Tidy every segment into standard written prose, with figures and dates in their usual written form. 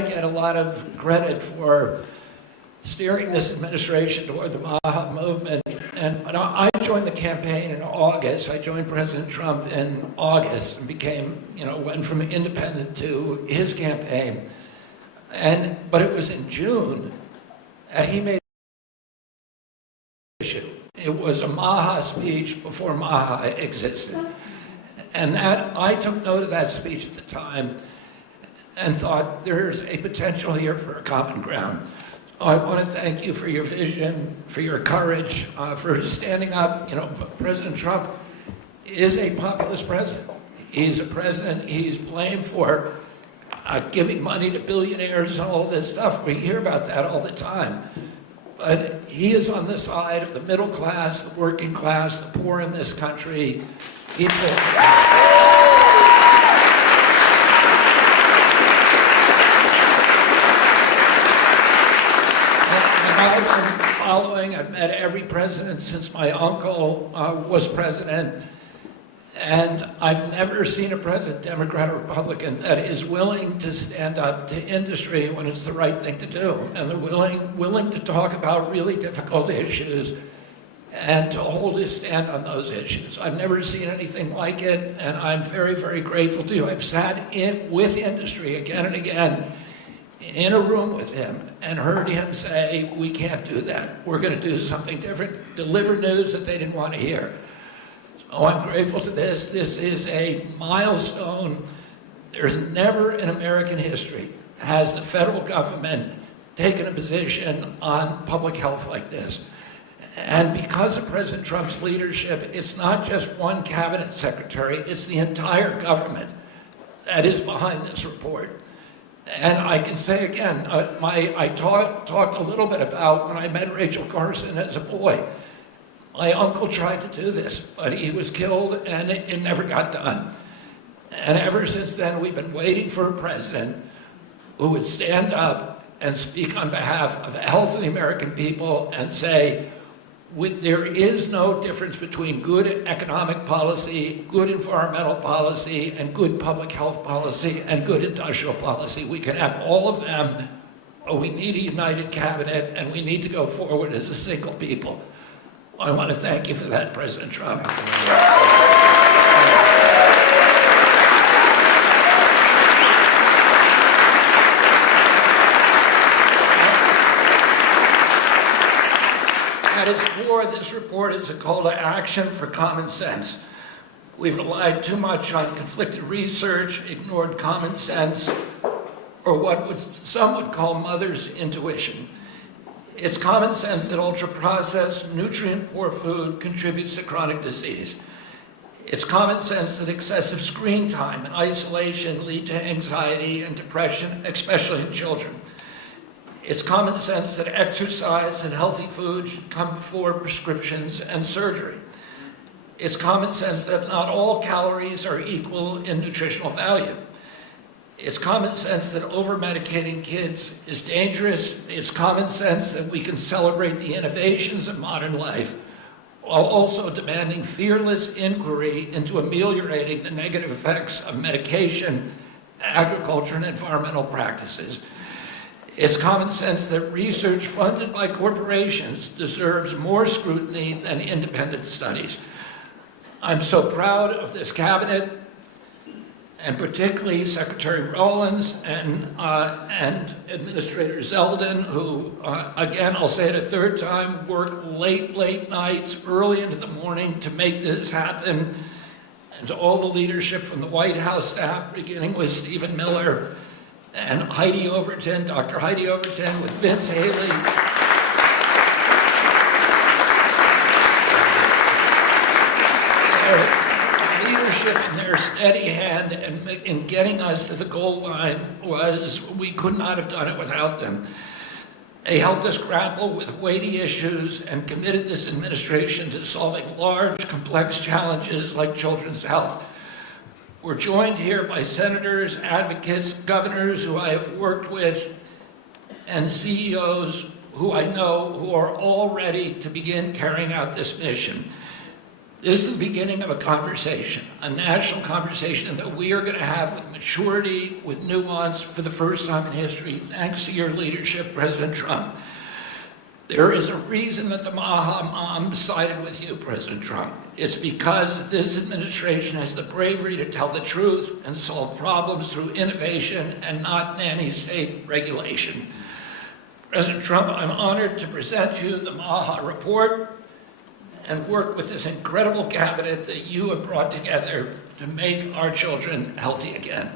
get a lot of credit for steering this administration toward the MAHA movement. And I joined the campaign in August. I joined President Trump in August and became, went from independent to his campaign. But it was in June, and he made an issue. It was a MAHA speech before MAHA existed. And I took note of that speech at the time and thought there's a potential here for a common ground. I want to thank you for your vision, for your courage, for standing up. President Trump is a populist president. He's a president, he's blamed for giving money to billionaires and all this stuff. We hear about that all the time. But he is on the side of the middle class, the working class, the poor in this country. I've been following, I've met every president since my uncle was president, and I've never seen a president, Democrat or Republican, that is willing to stand up to industry when it's the right thing to do, and they're willing to talk about really difficult issues and to hold his stand on those issues. I've never seen anything like it, and I'm very, very grateful to you. I've sat with industry again and again in a room with him and heard him say, we can't do that. We're going to do something different, deliver news that they didn't want to hear. So I'm grateful to this. This is a milestone. There's never in American history has the federal government taken a position on public health like this. And because of President Trump's leadership, it's not just one cabinet secretary, it's the entire government that is behind this report. And I can say again, I talked a little bit about when I met Rachel Carson as a boy. My uncle tried to do this, but he was killed and it never got done. And ever since then, we've been waiting for a president who would stand up and speak on behalf of the health of the American people and say, there is no difference between good economic policy, good environmental policy, and good public health policy, and good industrial policy. We can have all of them, but we need a united cabinet, and we need to go forward as a single people. I want to thank you for that, President Trump. At its core, this report is a call to action for common sense. We've relied too much on conflicted research, ignored common sense, or what some would call mother's intuition. It's common sense that ultra-processed, nutrient-poor food contributes to chronic disease. It's common sense that excessive screen time and isolation lead to anxiety and depression, especially in children. It's common sense that exercise and healthy food should come before prescriptions and surgery. It's common sense that not all calories are equal in nutritional value. It's common sense that over-medicating kids is dangerous. It's common sense that we can celebrate the innovations of modern life while also demanding fearless inquiry into ameliorating the negative effects of medication, agriculture, and environmental practices. It's common sense that research funded by corporations deserves more scrutiny than independent studies. I'm so proud of this cabinet, and particularly Secretary Rollins and Administrator Zeldin, who, again, I'll say it a third time, worked late nights, early into the morning to make this happen, and to all the leadership from the White House staff, beginning with Stephen Miller, and Heidi Overton, Dr. Heidi Overton, with Vince Haley. Their leadership and their steady hand in getting us to the goal line we could not have done it without them. They helped us grapple with weighty issues and committed this administration to solving large, complex challenges like children's health. We're joined here by senators, advocates, governors who I have worked with, and CEOs who I know who are all ready to begin carrying out this mission. This is the beginning of a conversation, a national conversation that we are going to have with maturity, with nuance, for the first time in history, thanks to your leadership, President Trump. There is a reason that the Maha Moms sided with you, President Trump. It's because this administration has the bravery to tell the truth and solve problems through innovation and not nanny state regulation. President Trump, I'm honored to present you the Maha report and work with this incredible cabinet that you have brought together to make our children healthy again.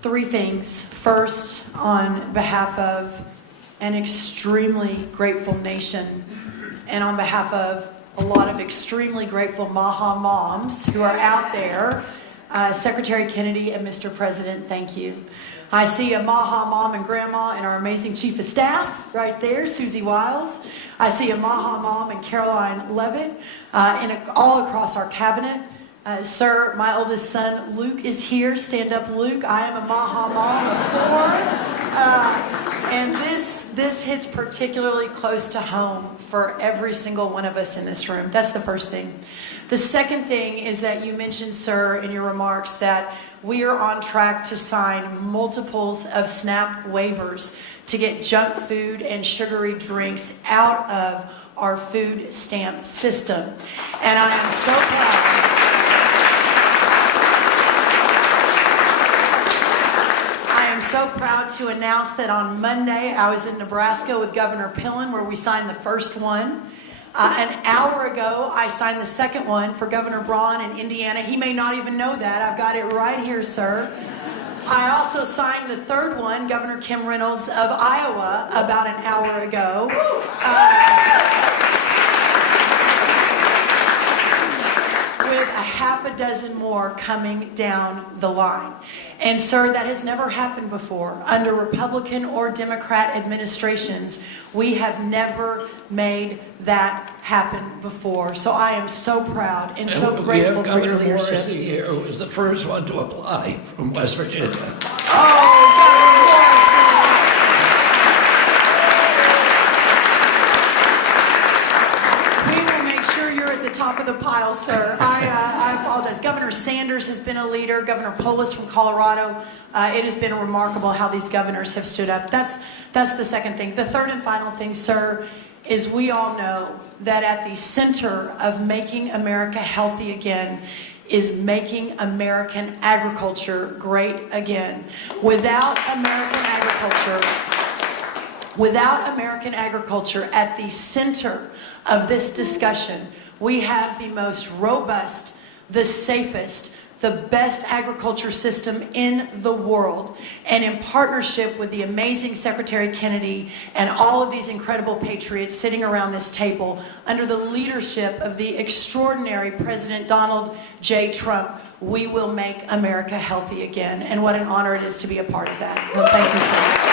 Three things. First, on behalf of an extremely grateful nation and on behalf of a lot of extremely grateful Maha moms who are out there, Secretary Kennedy and Mr. President, thank you. I see a Maha mom and grandma and our amazing Chief of Staff right there, Susie Wiles. I see a Maha mom and Caroline Levitt and all across our cabinet. Sir, my oldest son, Luke, is here. Stand up, Luke. I am a Maha mom of 4. And this hits particularly close to home for every single one of us in this room. That's the first thing. The second thing is that you mentioned, sir, in your remarks that we are on track to sign multiples of SNAP waivers to get junk food and sugary drinks out of our food stamp system. And I am so proud. So proud to announce that on Monday I was in Nebraska with Governor Pillen where we signed the first one. An hour ago I signed the second one for Governor Braun in Indiana. He may not even know that. I've got it right here, sir. I also signed the third one, Governor Kim Reynolds of Iowa, about an hour ago. With a half a dozen more coming down the line. And sir, that has never happened before. Under Republican or Democrat administrations, we have never made that happen before. So I am so proud and so grateful for your leadership. Governor Morrissey here, who was the first one to apply from West Virginia. Oh, Governor Morrissey. Top of the pile, sir. I apologize. Governor Sanders has been a leader. Governor Polis from Colorado. It has been remarkable how these governors have stood up. That's the second thing. The third and final thing, sir, is we all know that at the center of making America healthy again is making American agriculture great again. Without American agriculture at the center of this discussion, we have the most robust, the safest, the best agriculture system in the world. And in partnership with the amazing Secretary Kennedy and all of these incredible patriots sitting around this table, under the leadership of the extraordinary President Donald J. Trump, we will make America healthy again. And what an honor it is to be a part of that. Well, thank you so much.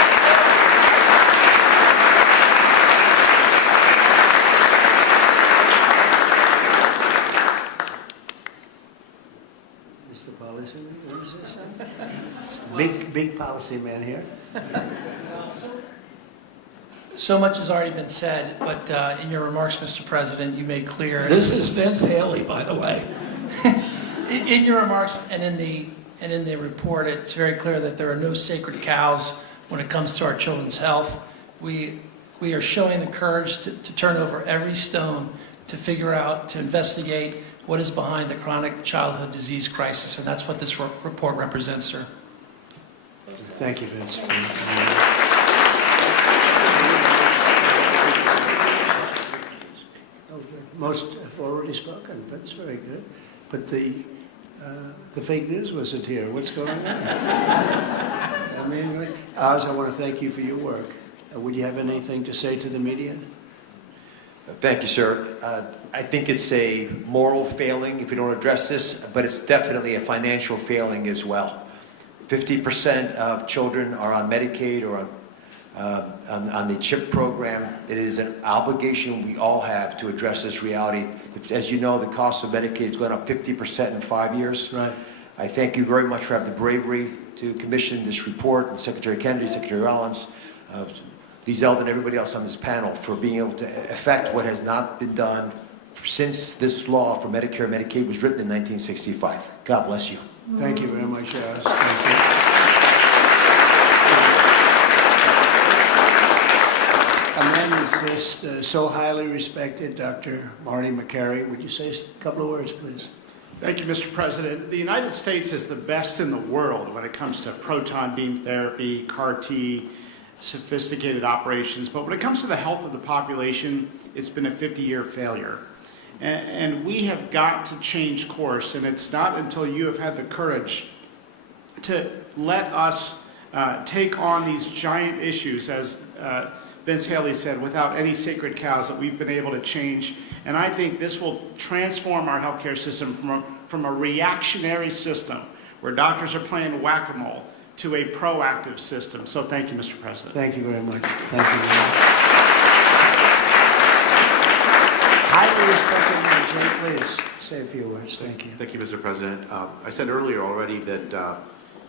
Big policy man here. So much has already been said, but in your remarks, Mr. President, you made clear. This is Vince Haley, by the way. In your remarks and in the report, it's very clear that there are no sacred cows when it comes to our children's health. We are showing the courage to turn over every stone to figure out, to investigate what is behind the chronic childhood disease crisis, and that's what this report represents, sir. Thank you, Vince. Most have already spoken. Vince, very good. But the fake news wasn't here. What's going on? I mean, Oz, I want to thank you for your work. Would you have anything to say to the media? Thank you, sir. I think it's a moral failing if we don't address this, but it's definitely a financial failing as well. 50% of children are on Medicaid or on the CHIP program. It is an obligation we all have to address this reality. As you know, the cost of Medicaid has gone up 50% in 5 years. Right. I thank you very much for having the bravery to commission this report, and Secretary Kennedy, Secretary Rollins, Lee Zeldin, and everybody else on this panel for being able to effect what has not been done since this law for Medicare and Medicaid was written in 1965. God bless you. Thank you very much, Alice. Thank you. A man who's just so highly respected, Dr. Marty McCary. Would you say a couple of words, please? Thank you, Mr. President. The United States is the best in the world when it comes to proton beam therapy, CAR T, sophisticated operations. But when it comes to the health of the population, it's been a 50-year failure. And we have got to change course, and it's not until you have had the courage to let us take on these giant issues, as Vince Haley said, without any sacred cows, that we've been able to change. And I think this will transform our healthcare system from a reactionary system where doctors are playing whack-a-mole to a proactive system. So thank you, Mr. President. Thank you very much. Thank you very much. Highly respected Major, please say a few words. Thank you. Thank you, Mr. President. I said earlier already that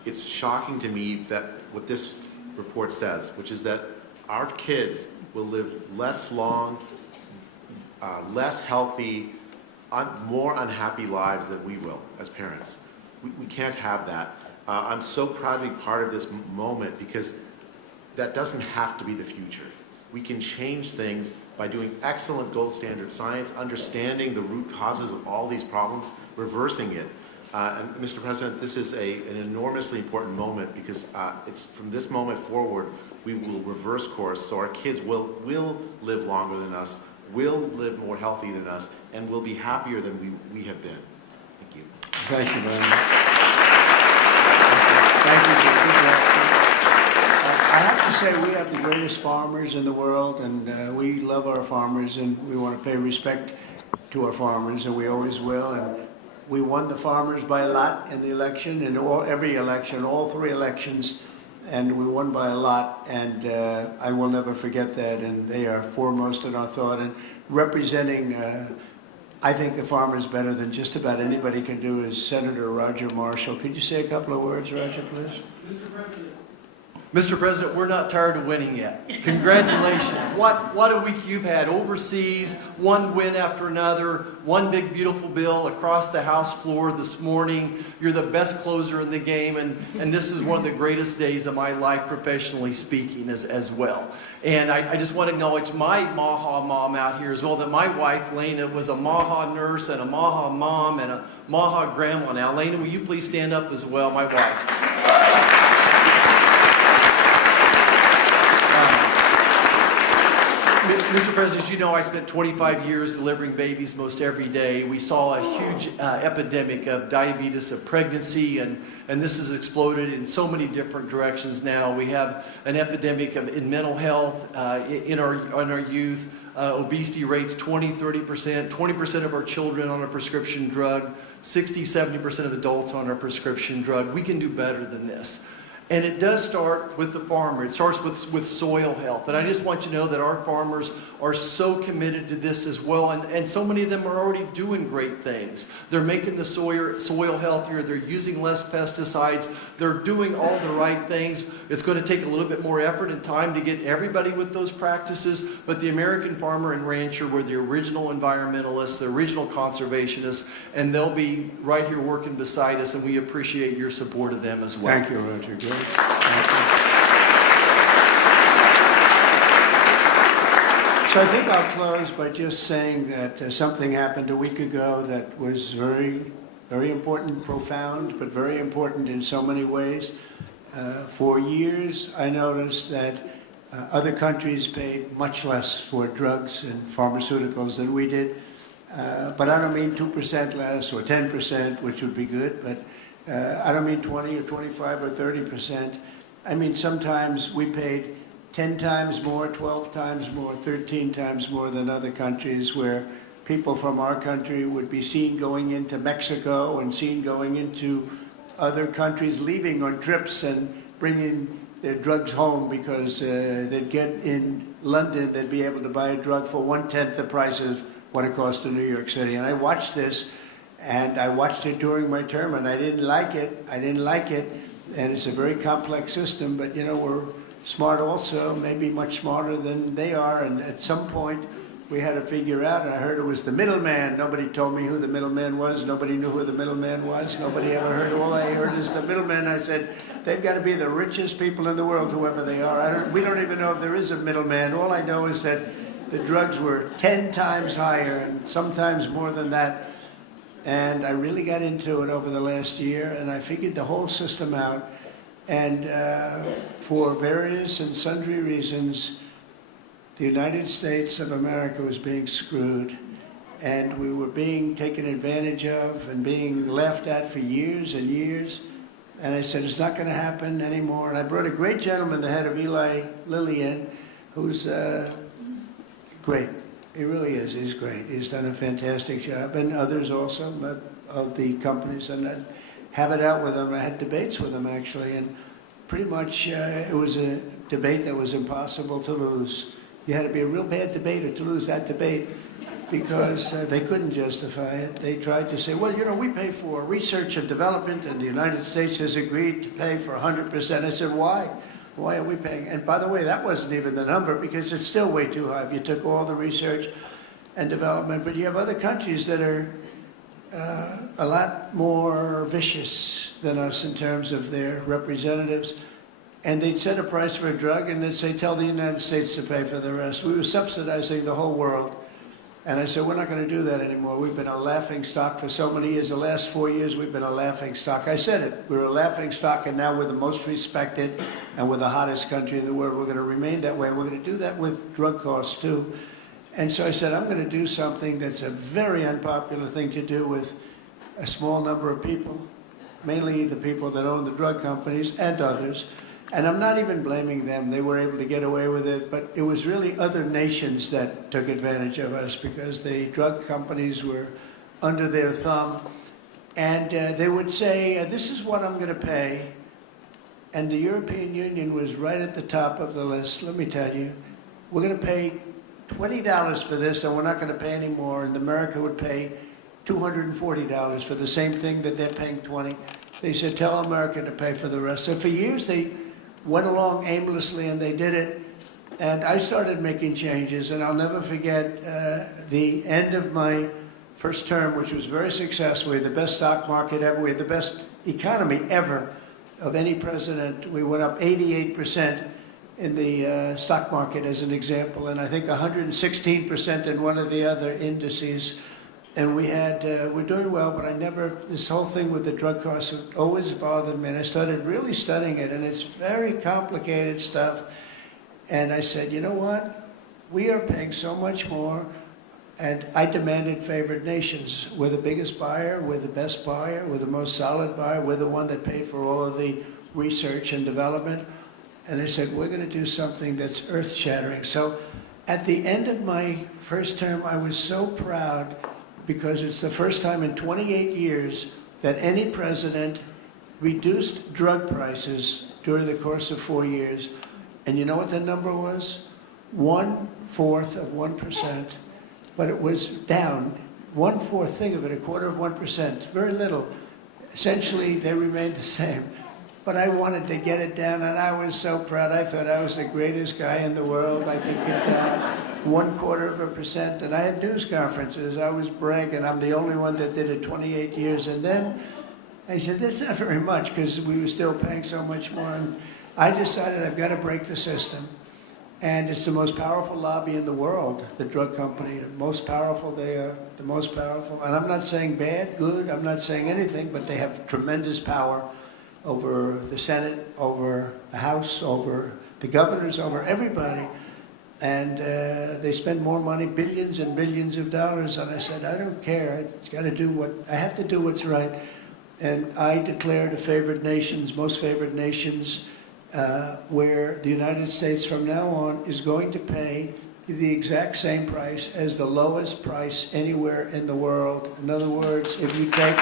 it's shocking to me that what this report says, which is that our kids will live less long, less healthy, more unhappy lives than we will as parents. We can't have that. I'm so proud to be part of this moment because that doesn't have to be the future. We can change things by doing excellent gold standard science, understanding the root causes of all these problems, reversing it. And Mr. President, this is an enormously important moment because it's from this moment forward, we will reverse course so our kids will live longer than us, will live more healthy than us, and will be happier than we have been. Thank you. Thank you very much. Thank you. I have to say we have the greatest farmers in the world, and we love our farmers, and we want to pay respect to our farmers, and we always will. And we won the farmers by a lot in the election, in every election, all 3 elections, and we won by a lot, and I will never forget that, and they are foremost in our thought, and representing, I think the farmers better than just about anybody can do is Senator Roger Marshall. Could you say a couple of words, Roger, please? Mr. President, we're not tired of winning yet. Congratulations. What a week you've had overseas, one win after another, one big beautiful bill across the House floor this morning. You're the best closer in the game, and this is one of the greatest days of my life professionally speaking as well. And I just want to acknowledge my Maha mom out here as well, that my wife, Lena, was a Maha nurse and a Maha mom and a Maha grandma. Now, Lena, will you please stand up as well, my wife? Mr. President, as you know, I spent 25 years delivering babies most every day. We saw a huge epidemic of diabetes, of pregnancy, and this has exploded in so many different directions now. We have an epidemic in mental health in our youth, obesity rates 20%, 30%, of our children on a prescription drug, 60-70% of adults on a prescription drug. We can do better than this. And it does start with the farmer. It starts with soil health. And I just want you to know that our farmers are so committed to this as well. And so many of them are already doing great things. They're making the soil healthier. They're using less pesticides. They're doing all the right things. It's going to take a little bit more effort and time to get everybody with those practices. But the American farmer and rancher were the original environmentalists, the original conservationists, and they'll be right here working beside us, and we appreciate your support of them as well. Thank you, Roger. Good. Thank you. So I think I'll close by just saying that something happened a week ago that was very, very important, profound, but very important in so many ways. For years, I noticed that other countries paid much less for drugs and pharmaceuticals than we did. But I don't mean 2% less or 10%, which would be good, but I don't mean 20 or 25 or 30%. I mean, sometimes we paid 10 times more, 12 times more, 13 times more than other countries, where people from our country would be seen going into Mexico and seen going into other countries, leaving on trips and bringing their drugs home because they'd get in London, they'd be able to buy a drug for 1/10 the price of what it costs in New York City. And I watched this, and I watched it during my term, and I didn't like it. And it's a very complex system, but you know, we're smart also, maybe much smarter than they are. And at some point, we had to figure out, and I heard it was the middleman. Nobody told me who the middleman was. Nobody knew who the middleman was. Nobody ever heard. All I heard is the middleman. I said, they've got to be the richest people in the world, whoever they are. We don't even know if there is a middleman. All I know is that the drugs were 10 times higher, and sometimes more than that. And I really got into it over the last year, and I figured the whole system out. And for various and sundry reasons, the United States of America was being screwed, and we were being taken advantage of and being laughed at for years and years. And I said, it's not going to happen anymore. And I brought a great gentleman, the head of Eli Lilly, in, who's great. He really is. He's great. He's done a fantastic job, and others also of the companies. And I have it out with him. I had debates with him, actually, and pretty much it was a debate that was impossible to lose. You had to be a real bad debater to lose that debate, because they couldn't justify it. They tried to say, well, you know, we pay for research and development, and the United States has agreed to pay for 100%. I said, why? Why are we paying? And by the way, that wasn't even the number, because it's still way too high if you took all the research and development. But you have other countries that are a lot more vicious than us in terms of their representatives. And they'd set a price for a drug, and they'd say, tell the United States to pay for the rest. We were subsidizing the whole world. And I said, we're not going to do that anymore. We've been a laughing stock for so many years. The last 4 years, we've been a laughing stock. I said it. We're a laughing stock, and now we're the most respected, and we're the hottest country in the world. We're going to remain that way. We're going to do that with drug costs, too. And so I said, I'm going to do something that's a very unpopular thing to do with a small number of people, mainly the people that own the drug companies and others. And I'm not even blaming them. They were able to get away with it, but it was really other nations that took advantage of us, because the drug companies were under their thumb. And they would say, this is what I'm going to pay. And the European Union was right at the top of the list. Let me tell you, we're going to pay $20 for this, and we're not going to pay any more. And America would pay $240 for the same thing that they're paying $20. They said, tell America to pay for the rest. So for years, they went along aimlessly, and they did it. And I started making changes, and I'll never forget the end of my first term, which was very successful. We had the best stock market ever. We had the best economy ever of any president. We went up 88% in the stock market, as an example, and I think 116% in one of the other indices. And we had, we're doing well, but this whole thing with the drug costs always bothered me. And I started really studying it, and it's very complicated stuff. And I said, you know what? We are paying so much more. And I demanded favored nations. We're the biggest buyer, we're the best buyer, we're the most solid buyer, we're the one that paid for all of the research and development. And I said, we're going to do something that's earth-shattering. So at the end of my first term, I was so proud, because it's the first time in 28 years that any president reduced drug prices during the course of 4 years. And you know what the number was? 1/4 of 1%. But it was down. 1/4, think of it, 1/4 of 1%. Very little. Essentially, they remained the same. But I wanted to get it down, and I was so proud. I thought I was the greatest guy in the world. I took it down 1/4 of 1%, and I had news conferences. I was bragging. I'm the only one that did it 28 years. And then I said, that's not very much, because we were still paying so much more. And I decided I've got to break the system. And it's the most powerful lobby in the world, the drug company. The most powerful they are, the most powerful. And I'm not saying bad, good, I'm not saying anything, but they have tremendous power over the Senate, over the House, over the governors, over everybody. And they spend more money, billions and billions of dollars. And I said, I don't care. I have to do what's right. And I declared a favored nations, most favored nations, where the United States from now on is going to pay the exact same price as the lowest price anywhere in the world. In other words, if you take...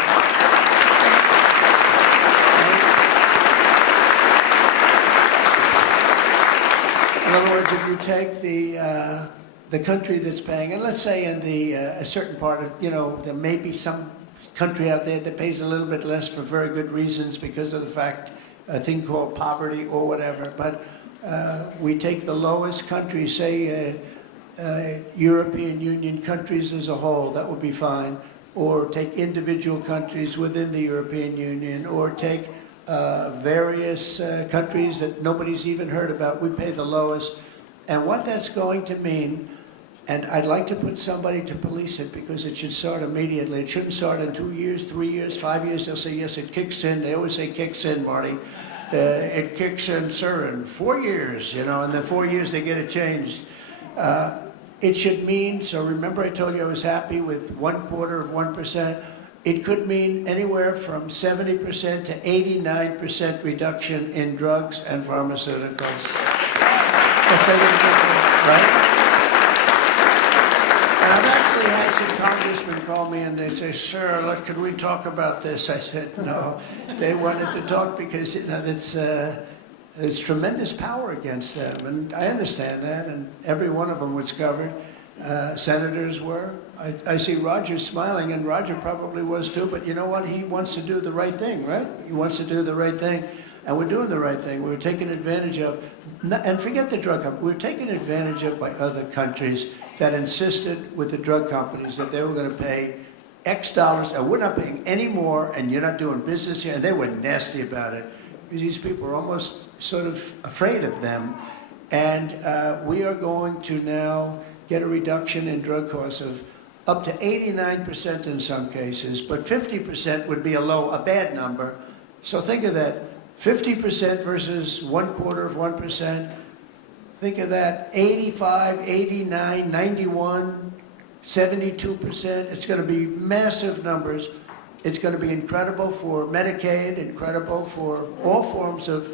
other words, if you take the country that's paying, and let's say in a certain part of, there may be some country out there that pays a little bit less for very good reasons because of the fact, a thing called poverty or whatever. But we take the lowest country, say European Union countries as a whole, that would be fine. Or take individual countries within the European Union, or take various countries that nobody's even heard about. We pay the lowest. And what that's going to mean, and I'd like to put somebody to police it because it should start immediately. It shouldn't start in 2 years, 3 years, 5 years. They'll say, yes, it kicks in. They always say kicks in, Marty. It kicks in, sir, in 4 years, and then 4 years they get it changed. It should mean, so remember I told you I was happy with 1/4%. It could mean anywhere from 70% to 89% reduction in drugs and pharmaceuticals. That's right? And I've actually had some congressmen call me and they say, sir, could we talk about this? I said, no. They wanted to talk because, there's tremendous power against them, and I understand that, and every one of them was covered. Senators were. I see Roger smiling, and Roger probably was too, but you know what? He wants to do the right thing, right? He wants to do the right thing, and we're doing the right thing. We're taken advantage of, and forget the drug company, we're taken advantage of by other countries that insisted with the drug companies that they were going to pay X dollars, and we're not paying any more, and you're not doing business here, and they were nasty about it. These people are almost sort of afraid of them. And we are going to now get a reduction in drug costs of up to 89% in some cases, but 50% would be a bad number. So think of that, 50% versus 1/4%. Think of that, 85, 89, 91, 72%. It's going to be massive numbers. It's going to be incredible for Medicaid, incredible for all forms of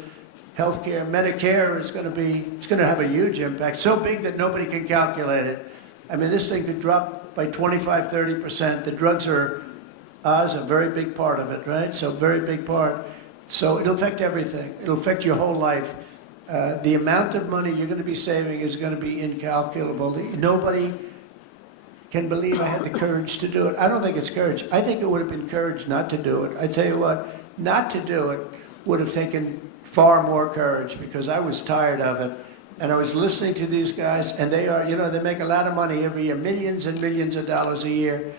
health care. Medicare is going to have a huge impact, so big that nobody can calculate it. I mean, this thing could drop by 25, 30%. The drugs are a very big part of it, right? So very big part. So it'll affect everything. It'll affect your whole life. The amount of money you're going to be saving is going to be incalculable. Nobody can believe I had the courage to do it. I don't think it's courage. I think it would have been courage not to do it. I tell you what, not to do it would have taken far more courage because I was tired of it. And I was listening to these guys, and they make a lot of money every year, millions and millions of dollars a year.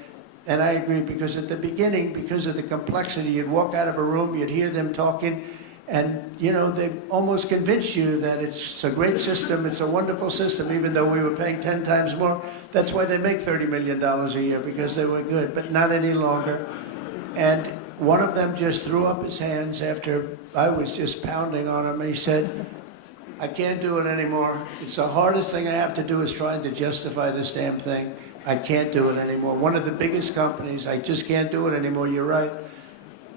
And I agree, because at the beginning, because of the complexity, you'd walk out of a room, you'd hear them talking, and they almost convince you that it's a great system, it's a wonderful system, even though we were paying 10 times more. That's why they make $30 million a year, because they were good, but not any longer. And one of them just threw up his hands after I was just pounding on him. He said, I can't do it anymore. It's the hardest thing I have to do is trying to justify this damn thing. I can't do it anymore. One of the biggest companies, I just can't do it anymore. You're right.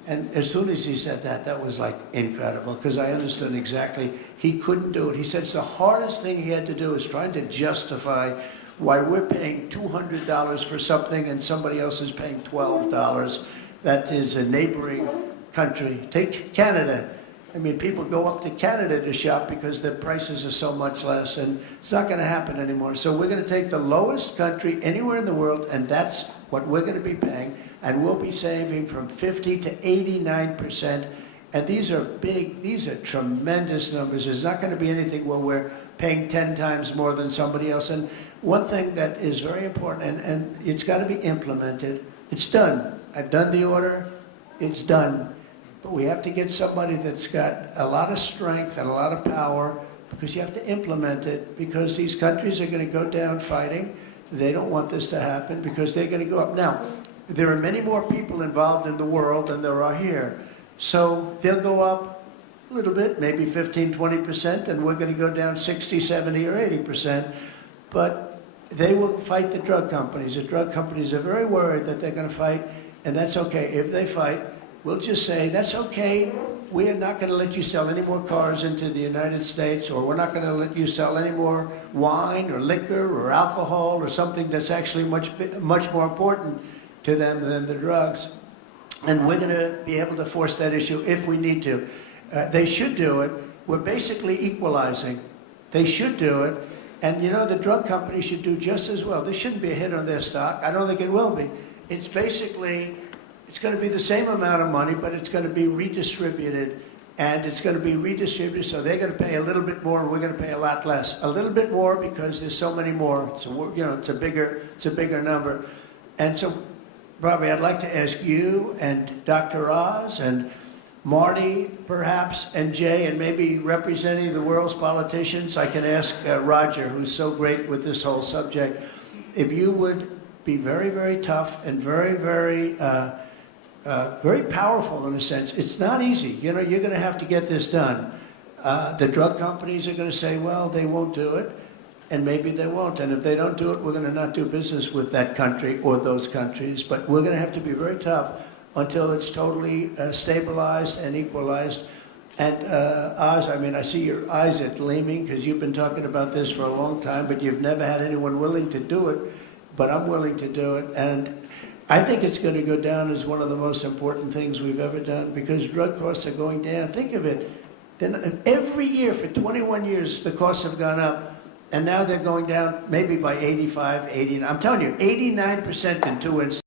And as soon as he said that, that was like incredible, because I understood exactly he couldn't do it. He said it's the hardest thing he had to do is trying to justify why we're paying $200 for something and somebody else is paying $12. That is a neighboring country. Take Canada. I mean, people go up to Canada to shop because the prices are so much less, and it's not going to happen anymore. So we're going to take the lowest country anywhere in the world, and that's what we're going to be paying, and we'll be saving from 50 to 89%. And these are big, these are tremendous numbers. There's not going to be anything where we're paying 10 times more than somebody else. And one thing that is very important, and it's got to be implemented. It's done. I've done the order. It's done. But we have to get somebody that's got a lot of strength and a lot of power, because you have to implement it, because these countries are going to go down fighting. They don't want this to happen because they're going to go up. Now, there are many more people involved in the world than there are here. So they'll go up a little bit, maybe 15, 20%, and we're going to go down 60, 70, or 80%. But they will fight the drug companies. The drug companies are very worried that they're going to fight, and that's okay. If they fight, we'll just say, that's okay. We are not going to let you sell any more cars into the United States, or we're not going to let you sell any more wine or liquor or alcohol or something that's actually much more important to them than the drugs. And we're going to be able to force that issue if we need to. They should do it. We're basically equalizing. They should do it. And you know, the drug companies should do just as well. There shouldn't be a hit on their stock. I don't think it will be. It's basically, it's going to be the same amount of money, but it's going to be redistributed. And it's going to be redistributed, so they're going to pay a little bit more, and we're going to pay a lot less. A little bit more because there's so many more. So you know, it's a bigger number. And so, Bobby, I'd like to ask you and Dr. Oz and Marty, perhaps, and Jay, and maybe representing the world's politicians, I can ask Roger, who's so great with this whole subject, if you would be very, very tough and very, very powerful in a sense. It's not easy. You know, you're going to have to get this done. The drug companies are going to say, well, they won't do it, and maybe they won't. And if they don't do it, we're going to not do business with that country or those countries. But we're going to have to be very tough until it's totally stabilized and equalized. And Oz, I mean, I see your eyes are gleaming because you've been talking about this for a long time, but you've never had anyone willing to do it. But I'm willing to do it. And I think it's going to go down as one of the most important things we've ever done because drug costs are going down. Think of it. Then every year for 21 years, the costs have gone up. And now they're going down maybe by 85, 80. I'm telling you, 89% in 2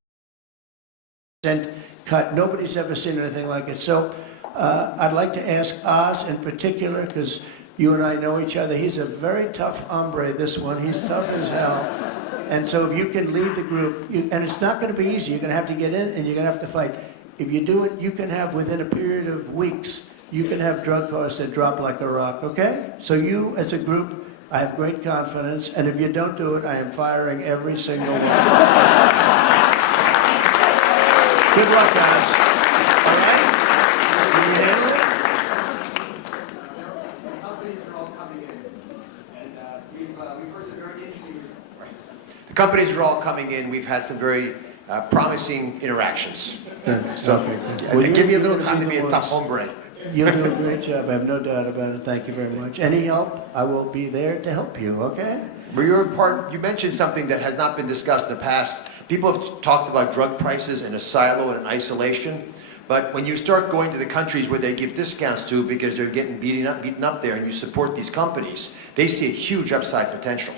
cent cut. Nobody's ever seen anything like it. So I'd like to ask Oz in particular, because you and I know each other. He's a very tough hombre, this one. He's tough as hell. And so if you can lead the group, and it's not going to be easy. You're going to have to get in and you're going to have to fight. If you do it, you can have, within a period of weeks, you can have drug costs that drop like a rock, okay? So you, as a group, I have great confidence. And if you don't do it, I am firing every single one. Good luck, guys. All right? Can you handle it? The companies are all coming in. We've had some very promising interactions. So, Well, give me a little time to be a tough hombre. You'll do a great job. I have no doubt about it. Thank you very much. Any help, I will be there to help you, okay? Well, you mentioned something that has not been discussed in the past. People have talked about drug prices in a silo and in isolation. But when you start going to the countries where they give discounts to because they're getting beaten up there and you support these companies, they see a huge upside potential.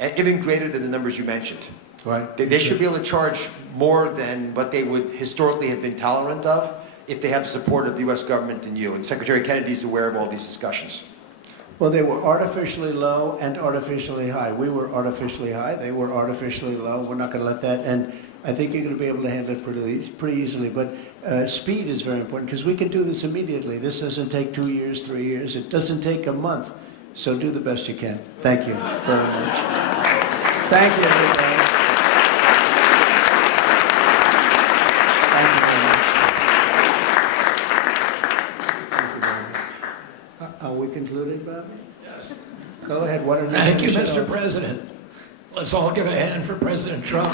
And even greater than the numbers you mentioned. Right. They should be able to charge more than what they would historically have been tolerant of if they have the support of the U.S. government and you. And Secretary Kennedy is aware of all these discussions. Well, they were artificially low and artificially high. We were artificially high. They were artificially low. We're not going to let that. And I think you're going to be able to handle it pretty easily. But speed is very important because we can do this immediately. This doesn't take 2 years, 3 years. It doesn't take a month. So do the best you can. Thank you very much. Thank you, everybody. Thank you very much. Thank you very much. Are we concluded, Bobby? Yes. Go ahead. What an Thank you, information. Mr. President. Let's all give a hand for President Trump.